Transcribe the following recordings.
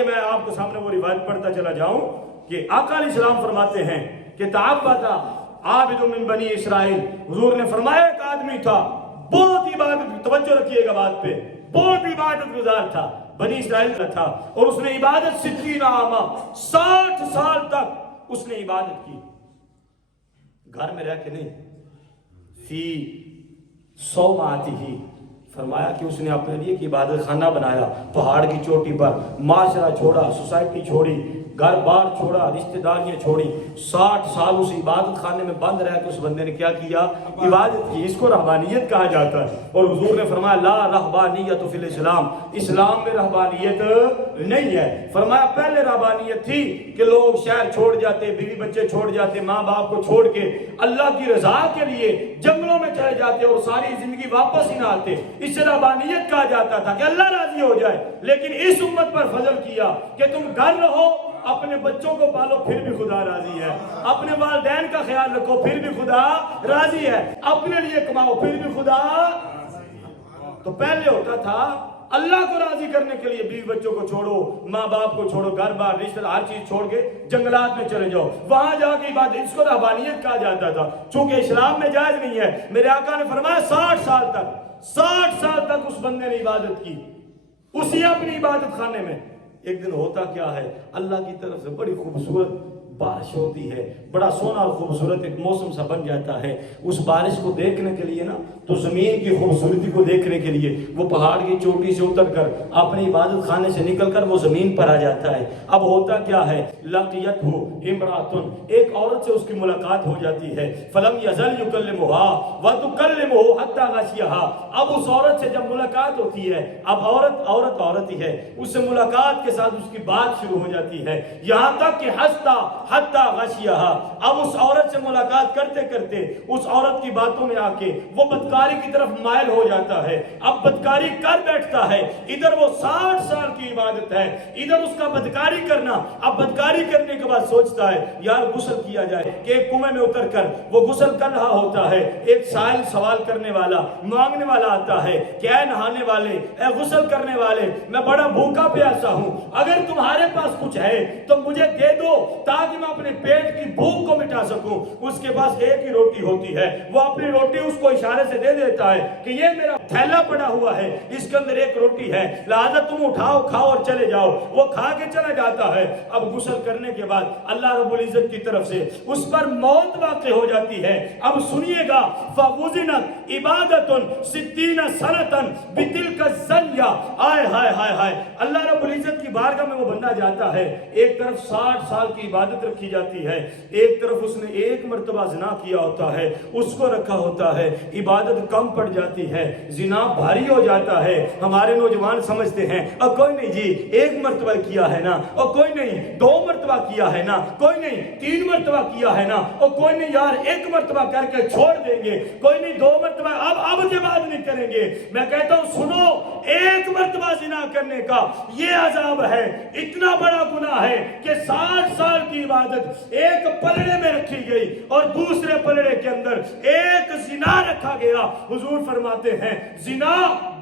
آئیے میں آپ کو سامنے وہ روایت پڑھتا چلا جاؤں کہ آقا علیہ السلام فرماتے ہیں کہ تعبد عابد من بنی اسرائیل، حضور نے فرمایا ایک آدمی تھا بہت عبادت، توجہ رکھیے گا بات پہ، بہت عبادت گزار تھا، بنی اسرائیل کا تھا، اور اس نے عبادت 60 عامہ 60 سال تک اس نے عبادت کی، گھر میں رہ کے نہیں، فی صومعتہ ہی، فرمایا کہ اس نے اپنے لیے ایک عبادت خانہ بنایا، پہاڑ کی چوٹی پر، معاشرہ چھوڑا، سوسائٹی چھوڑی، گھر بار چھوڑا، رشتہ داریاں چھوڑی، 60 سال اس عبادت خانے میں بند رہ کے اس بندے نے کیا کیا؟ عبادت کی۔ اس کو رہبانیت کہا جاتا ہے، اور حضور نے فرمایا لا رہبانیت فی الاسلام، اسلام میں رہبانیت نہیں ہے۔ فرمایا پہلے رہبانیت تھی کہ لوگ شہر چھوڑ جاتے، بیوی بچے چھوڑ جاتے، ماں باپ کو چھوڑ کے اللہ کی رضا کے لیے جنگلوں میں چلے جاتے اور ساری زندگی واپس ہی نہ آتے، اس سے رہبانیت کہا جاتا تھا کہ اللہ راضی ہو جائے۔ لیکن اس امت پر فضل کیا کہ تم گھر رہو، اپنے بچوں کو پالو، پھر بھی خدا راضی ہے، اپنے والدین کا خیال رکھو، پھر بھی خدا راضی ہے، اپنے لیے کماؤ، پھر بھی خدا۔ تو پہلے ہوتا تھا اللہ کو راضی کرنے کے لیے بیوی بچوں کو چھوڑو، ماں باپ کو چھوڑو، گھر بار رشتہ ہر چیز چھوڑ کے جنگلات میں چلے جاؤ، وہاں جا کے عبادت، اس کو رہبانیت کہا جاتا تھا، چونکہ اسلام میں جائز نہیں ہے۔ میرے آقا نے فرمایا 60 سال تک اس بندے نے عبادت کی اسی اپنی عبادت خانے میں۔ ایک دن ہوتا کیا ہے، اللہ کی طرف سے بڑی خوبصورت بارش ہوتی ہے، بڑا سونا اور خوبصورت ایک موسم سا بن جاتا ہے۔ اس بارش کو دیکھنے کے لیے نا، تو زمین کی خوبصورتی کو دیکھنے کے لیے وہ پہاڑ کی چوٹی سے اتر کر اپنی عبادت خانے سے نکل کر وہ زمین پر آ جاتا ہے۔ اب ہوتا کیا ہے، لقیتہ امرأۃ، ایک عورت سے اس کی ملاقات ہو جاتی ہے، فلم یزل یکلمها وتکلمه حتی غشیها۔ اب اس عورت سے جب ملاقات ہوتی ہے، اب عورت ہی ہے، اس سے ملاقات کے ساتھ اس کی بات شروع ہو جاتی ہے، یہاں تک کہ حتی غشیها۔ اب اس عورت سے ملاقات کرتے کرتے اس عورت کی باتوں میں آ کے وہ بدکاری کی طرف مائل ہو جاتا ہے، اب بدکاری کر بیٹھتا ہے، ادھر وہ 60 سال کی عبادت ہے، ادھر اس کا بدکاری کرنا۔ اب بدکاری کرنے کے بعد سوچتا ہے یار غسل کیا جائے، کہ ایک کنویں میں اتر کر وہ غسل کر رہا ہوتا ہے، ایک سائل سوال کرنے والا، مانگنے والا آتا ہے کہ اے نہانے والے، اے غسل کرنے والے، میں بڑا بھوکا پیاسا ہوں، اگر تمہارے پاس کچھ ہے تو مجھے دے دو تاکہ میں اپنے پیٹ کی بھوک کو مٹا سکوں۔ اس کے پاس ایک ہی روٹی ہوتی ہے، وہ اپنی روٹی اس کو اشارے سے دے دیتا ہے کہ یہ میرا تھیلا پڑا ہوا ہے، اس کے اندر ایک روٹی ہے، لہذا تم اٹھاؤ، کھاؤ اور چلے جاؤ۔ وہ کھا کے چلا جاتا ہے۔ اب غسل کرنے کے بعد اللہ رب العزت کی طرف سے اس پر موت واقع ہو جاتی ہے۔ اب سنیے گا، فَوُزِنَتْ عِبَادَةٌ 60 سَنَةً بِتِلْكَ الزَّنْيَةِ۔ آئے ہائے ہائے ہائے، اللہ رب العزت کی بارگاہ میں وہ بندہ جاتا ہے، ایک طرف 60 سال کی عبادت رکھی جاتی ہے، ایک طرف اس نے ایک مرتبہ زنا کیا ہوتا ہے، اس کو رکھا ہوتا ہے، عبادت کم پڑ جاتی ہے، زنا بھاری ہو جاتا ہے۔ ہمارے نوجوان سمجھتے ہیں اور کوئی نہیں جی، ایک مرتبہ کیا ہے نا، اور کوئی نہیں 2 مرتبہ کیا ہے نا، کوئی نہیں 3 مرتبہ کیا ہے نا، اور کوئی نہیں یار 1 مرتبہ کر کے چھوڑ دیں گے، کوئی نہیں 2 مرتبہ، اب کے بعد نہیں کریں گے۔ میں کہتا ہوں سنو، 1 مرتبہ زنا کرنے کا یہ عذاب ہے، اتنا بڑا گناہ ہے کہ 60 سال کی عبادت ایک پلڑے میں رکھی گئی اور دوسرے پلڑے کے اندر ایک زنا رکھا گیا۔ حضور فرماتے ہیں زنا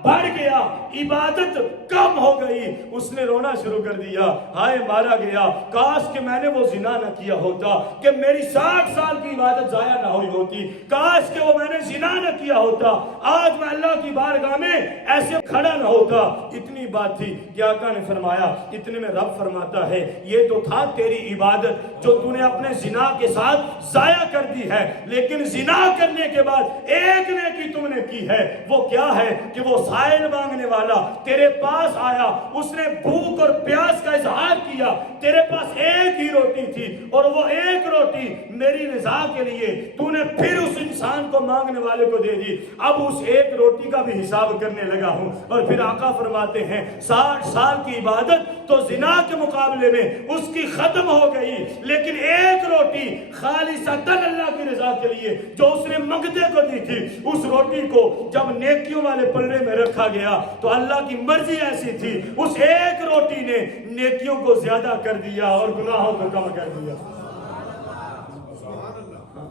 بڑھ گیا، عبادت کم ہو گئی۔ اس نے رونا شروع کر دیا، ہائے مارا گیا، کاش کہ میں نے وہ زنا نہ کیا ہوتا، کہ میری 60 سال کی عبادت ضائع نہ ہوئی ہوتی، کاش کہ وہ میں نے زنا نہ کیا ہوتا، آج میں اللہ کی بارگاہ میں ایسے کھڑا نہ ہوتا۔ اتنی بات تھی کہ آقا نے فرمایا، اتنے میں رب فرماتا ہے یہ تو تھا تیری عبادت جو تو نے اپنے زنا کے ساتھ ضائع کر دی ہے، لیکن زنا کرنے کے بعد ایک نیکی تم نے کی ہے، وہ کیا ہے کہ وہ سائل مانگنے والا تیرے پاس آیا، اس نے بھوک اور پیاس کا اظہار کیا، تیرے پاس ایک ہی روٹی تھی اور وہ ایک روٹی میری رضا کے لیے تو نے پھر اس انسان کو مانگنے والے کو دے دی، اب اس ایک روٹی کا بھی حساب کرنے لگا ہوں۔ اور پھر آقا فرماتے ہیں 60 سال کی عبادت تو زنا کے مقابلے میں اس کی ختم ہو گئی، لیکن ایک روٹی خالصتاً اللہ کی رضا کے لیے جو اس نے منگتے کو دی تھی، اس روٹی کو جب نیکیوں والے پلڑے میں رکھا گیا تو اللہ کی مرضی ایسی تھی، اس ایک روٹی نے نیکیوں کو زیادہ کر دیا اور گناہوں کو کم کر دیا۔